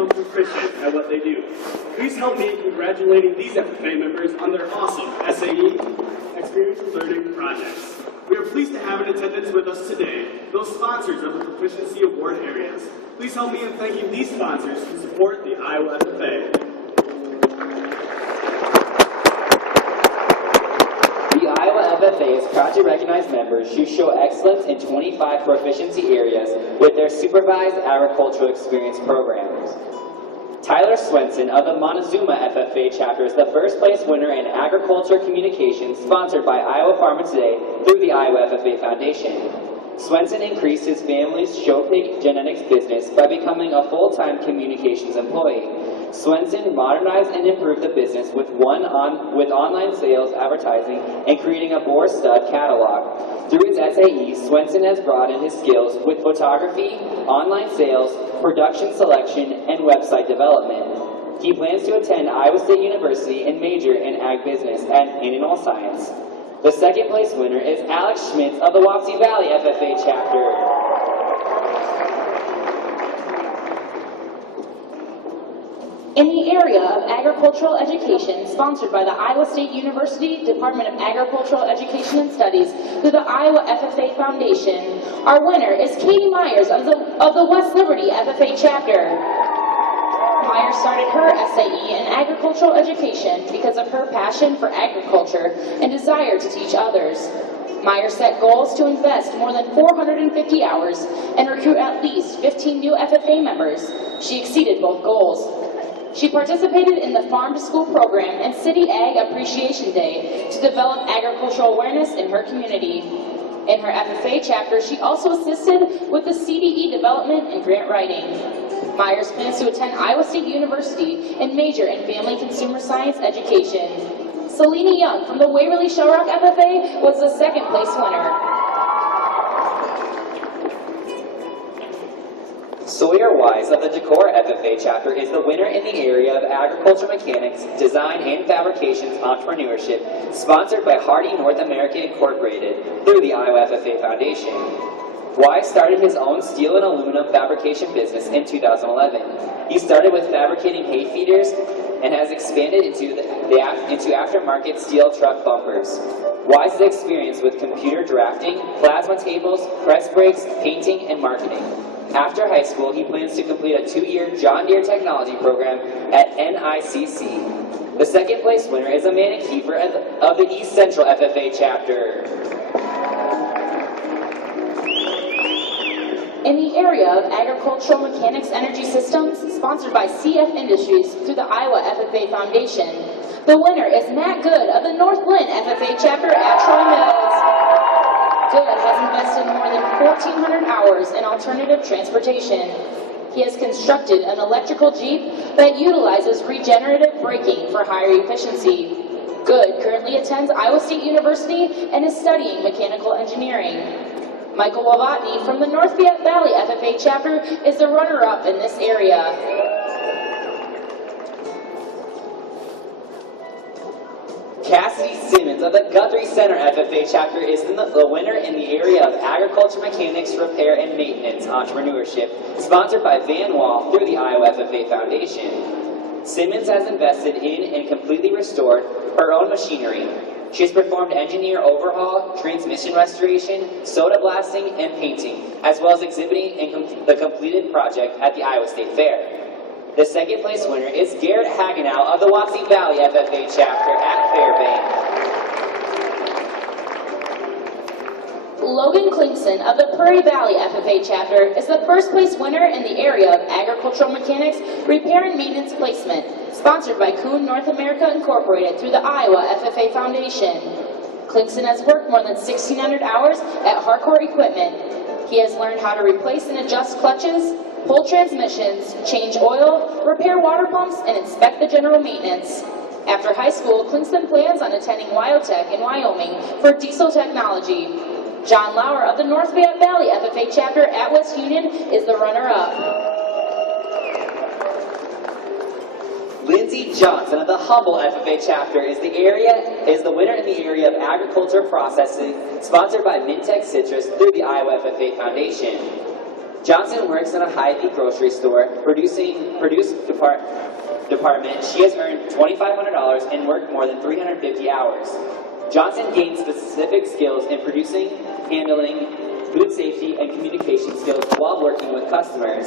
become proficient at what they do. Please help me in congratulating these FFA members on their awesome SAE, Experiential Learning projects. We are pleased to have in attendance with us today those sponsors of the Proficiency Award areas. Please help me in thanking these sponsors who support the Iowa FFA. The Iowa FFA is proud to recognize members who show excellence in 25 proficiency areas with their supervised agricultural experience programs. Tyler Swenson of the Montezuma FFA chapter is the first place winner in agriculture communications sponsored by Iowa Farmer Today through the Iowa FFA Foundation. Swenson increased his family's show pig genetics business by becoming a full-time communications employee. Swenson modernized and improved the business with online sales, advertising, and creating a boar stud catalog. Through his SAE, Swenson has broadened his skills with photography, online sales, production selection, and website development. He plans to attend Iowa State University and major in ag business and animal science. The second place winner is Alex Schmitz of the Wapsie Valley FFA chapter. In the area of agricultural education, sponsored by the Iowa State University Department of Agricultural Education and Studies through the Iowa FFA Foundation, our winner is Katie Myers of the West Liberty FFA chapter. Myers started her SAE in agricultural education because of her passion for agriculture and desire to teach others. Myers set goals to invest more than 450 hours and recruit at least 15 new FFA members. She exceeded both goals. She participated in the Farm to School program and City Ag Appreciation Day to develop agricultural awareness in her community. In her FFA chapter, she also assisted with the CDE development and grant writing. Myers plans to attend Iowa State University and major in Family Consumer Science Education. Selena Young from the Waverly Shellrock FFA was the second place winner. Sawyer Wise of the Decorah FFA chapter is the winner in the area of agriculture mechanics, design, and fabrications entrepreneurship, sponsored by Hardy North America Incorporated through the Iowa FFA Foundation. Wise started his own steel and aluminum fabrication business in 2011. He started with fabricating hay feeders and has expanded into aftermarket steel truck bumpers. Wise's experience with computer drafting, plasma tables, press brakes, painting, and marketing. After high school, he plans to complete a 2-year John Deere technology program at NICC. The second place winner is Amanda Kiefer of the East Central FFA chapter. In the area of agricultural mechanics energy systems, sponsored by CF Industries through the Iowa FFA Foundation, the winner is Matt Good of the North Lynn FFA chapter at Troy Mills. Good has invested more than 1,400 hours in alternative transportation. He has constructed an electrical Jeep that utilizes regenerative braking for higher efficiency. Good currently attends Iowa State University and is studying mechanical engineering. Michael Wavatny from the North Valley FFA chapter is the runner-up in this area. Cassidy Simmons of the Guthrie Center FFA chapter is the winner in the area of agriculture mechanics, repair, and maintenance entrepreneurship, sponsored by Van Wall through the Iowa FFA Foundation. Simmons has invested in and completely restored her own machinery. She has performed engineer overhaul, transmission restoration, soda blasting, and painting, as well as exhibiting in the completed project at the Iowa State Fair. The second place winner is Garrett Hagenow of the Wapsie Valley FFA chapter at Fairbank. Logan Klingson of the Prairie Valley FFA chapter is the first place winner in the area of agricultural mechanics, repair and maintenance placement, sponsored by Kuhn North America Incorporated through the Iowa FFA Foundation. Klingson has worked more than 1,600 hours at Hardcore Equipment. He has learned how to replace and adjust clutches, pull transmissions, change oil, repair water pumps, and inspect the general maintenance. After high school, Klingson plans on attending Wyotech in Wyoming for diesel technology. John Lauer of the North Valley FFA chapter at West Union is the runner-up. Lindsey Johnson of the Humble FFA chapter is the winner in the area of agriculture processing, sponsored by Mintech Citrus through the Iowa FFA Foundation. Johnson works in a Hy-Vee grocery store, produce department. She has earned $2,500 and worked more than 350 hours. Johnson gained specific skills in producing, handling, food safety, and communication skills while working with customers.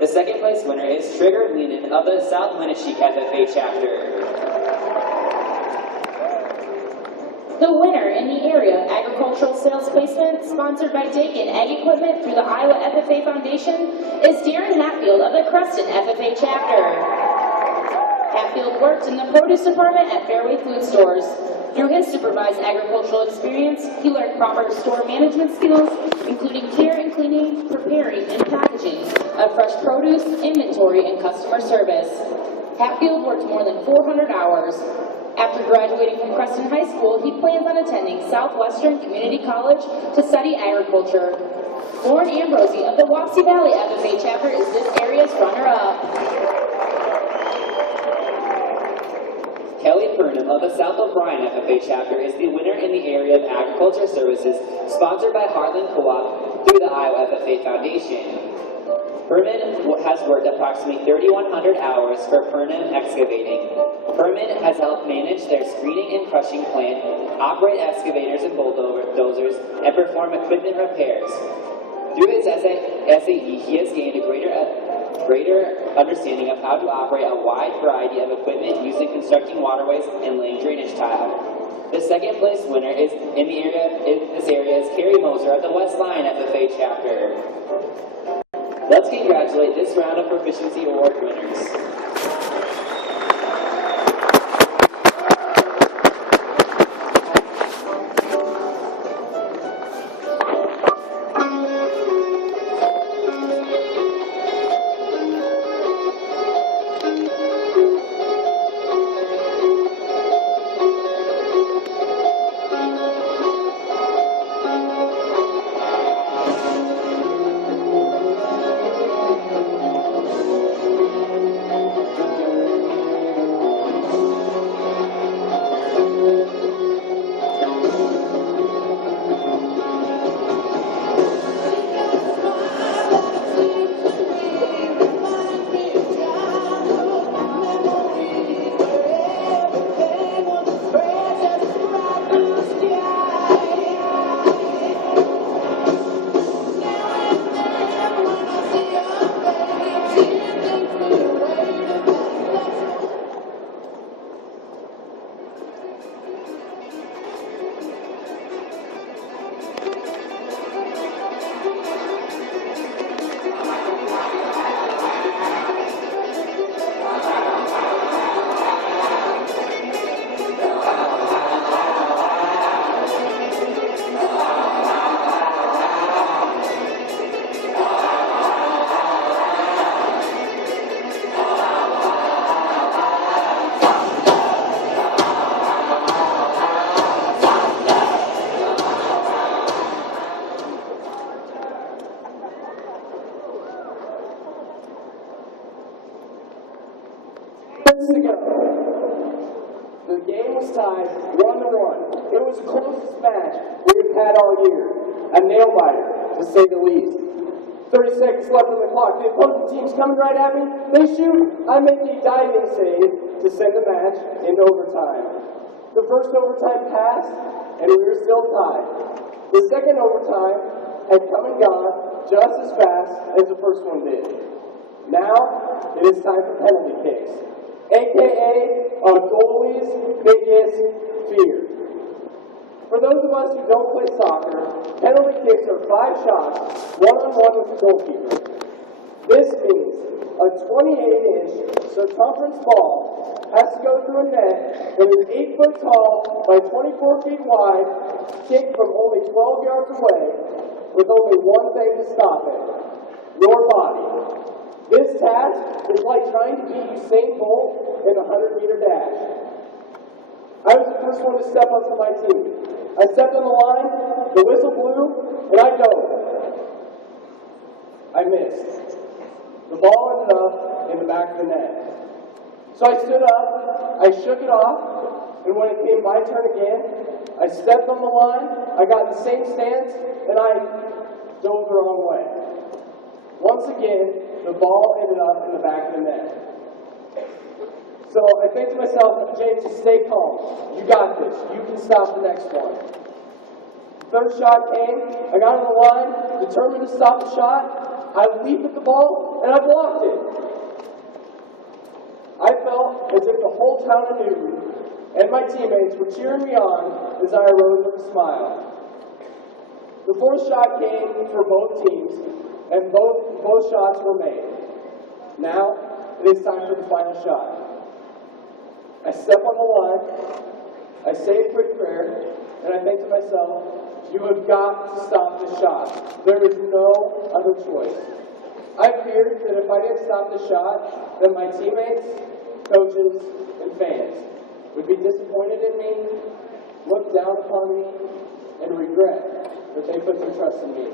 The second place winner is Trigger Leenan of the South Winneshiek FFA chapter. The winner in the area of agricultural sales placement, sponsored by Dakin Ag Equipment through the Iowa FFA Foundation, is Darren Hatfield of the Creston FFA chapter. Hatfield worked in the produce department at Fairway Food Stores. Through his supervised agricultural experience, he learned proper store management skills, including care and cleaning, preparing, and packaging of fresh produce, inventory, and customer service. Hatfield worked more than 400 hours. After graduating from Creston High School, he plans on attending Southwestern Community College to study agriculture. Lauren Ambrosi of the Wapsie Valley FFA chapter is this area's runner-up. Kelly Burnham of the South O'Brien FFA chapter is the winner in the area of agriculture services, sponsored by Heartland Co-op through the Iowa FFA Foundation. Herman has worked approximately 3,100 hours for Burnham Excavating. Herman has helped manage their screening and crushing plant, operate excavators and bulldozers, and perform equipment repairs. Through his SAE, he has gained a greater understanding of how to operate a wide variety of equipment used in constructing waterways and laying drainage tile. The second place winner in this area is Carrie Moser of the West Line FFA chapter. Let's congratulate this round of Proficiency Award winners. To go. The game was tied 1-1. It was the closest match we've had all year. A nail biter, to say the least. 30 seconds left on the clock. The opposing team's coming right at me. They shoot. I make a diving save to send the match into overtime. The first overtime passed, and we were still tied. The second overtime had come and gone just as fast as the first one did. Now, it is time for penalty kicks. AKA a goalie's biggest fear. For those of us who don't play soccer, penalty kicks are 5 shots, one-on-one with the goalkeeper. This means a 28-inch circumference ball has to go through a net that is 8 foot tall by 24 feet wide, kicked from only 12 yards away, with only one thing to stop it: your body. This task is like trying to beat Usain Bolt in a 100-meter dash. I was the first one to step up to my team. I stepped on the line, the whistle blew, and I dove. I missed. The ball ended up in the back of the net. So I stood up, I shook it off, and when it came my turn again, I stepped on the line, I got the same stance, and I dove the wrong way. Once again, the ball ended up in the back of the net. So I think to myself, James, just stay calm. You got this. You can stop the next one. Third shot came. I got on the line, determined to stop the shot. I leap at the ball, and I blocked it. I felt as if the whole town of Newton and my teammates were cheering me on as I arose with a smile. The fourth shot came for both teams, and both shots were made. Now, it is time for the final shot. I step on the line, I say a quick prayer, and I think to myself, you have got to stop this shot. There is no other choice. I feared that if I didn't stop the shot, then my teammates, coaches, and fans would be disappointed in me, look down upon me, and regret that they put their trust in me.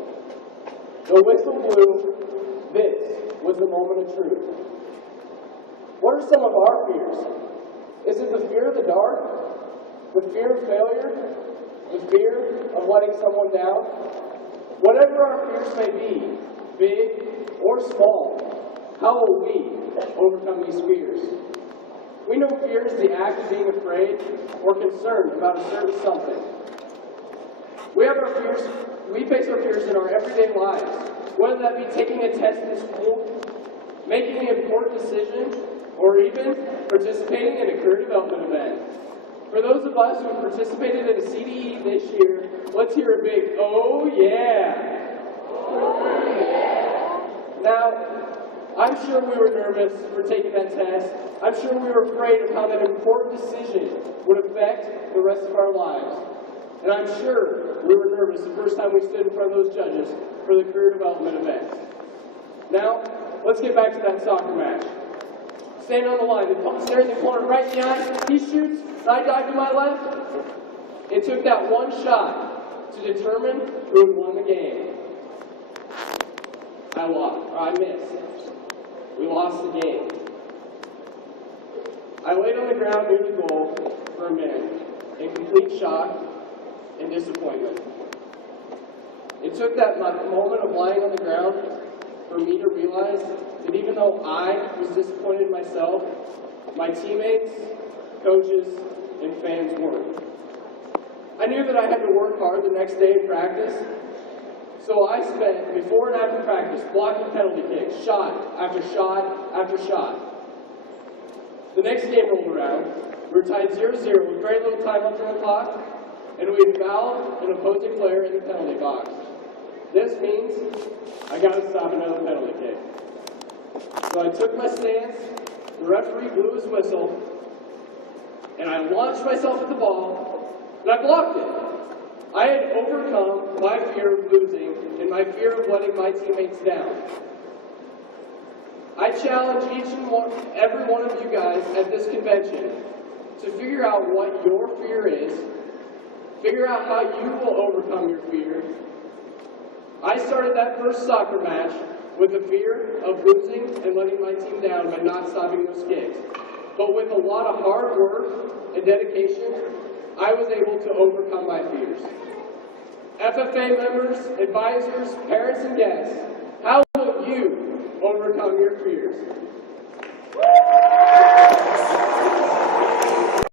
The whistle blew. This was the moment of truth. What are some of our fears? Is it the fear of the dark? The fear of failure? The fear of letting someone down? Whatever our fears may be, big or small, how will we overcome these fears? We know fear is the act of being afraid or concerned about a certain something. We face our fears in our everyday lives, whether that be taking a test in school, making an important decision, or even participating in a career development event. For those of us who have participated in a CDE this year, let's hear a big, oh yeah! Oh yeah! Now, I'm sure we were nervous for taking that test. I'm sure we were afraid of how that important decision would affect the rest of our lives. And I'm sure we were nervous the first time we stood in front of those judges for the career development event. Now, let's get back to that soccer match. Standing on the line, the pump stares the corner right in the eye, he shoots, and I dive to my left. It took that one shot to determine who had won the game. I missed. We lost the game. I laid on the ground near the goal for a minute, in complete shock and disappointment. It took that moment of lying on the ground for me to realize that even though I was disappointed in myself, my teammates, coaches, and fans weren't. I knew that I had to work hard the next day in practice, so I spent before and after practice blocking penalty kicks, shot after shot after shot. The next game rolled around. We were tied 0-0 with very little time left on the clock, and we had fouled an opposing player in the penalty box. This means I got to stop another penalty kick. So I took my stance, the referee blew his whistle, and I launched myself at the ball, and I blocked it. I had overcome my fear of losing and my fear of letting my teammates down. I challenge every one of you guys at this convention to figure out what your fear is, figure out how you will overcome your fear. I started that first soccer match with the fear of losing and letting my team down by not stopping those kicks. But with a lot of hard work and dedication, I was able to overcome my fears. FFA members, advisors, parents, and guests, how will you overcome your fears?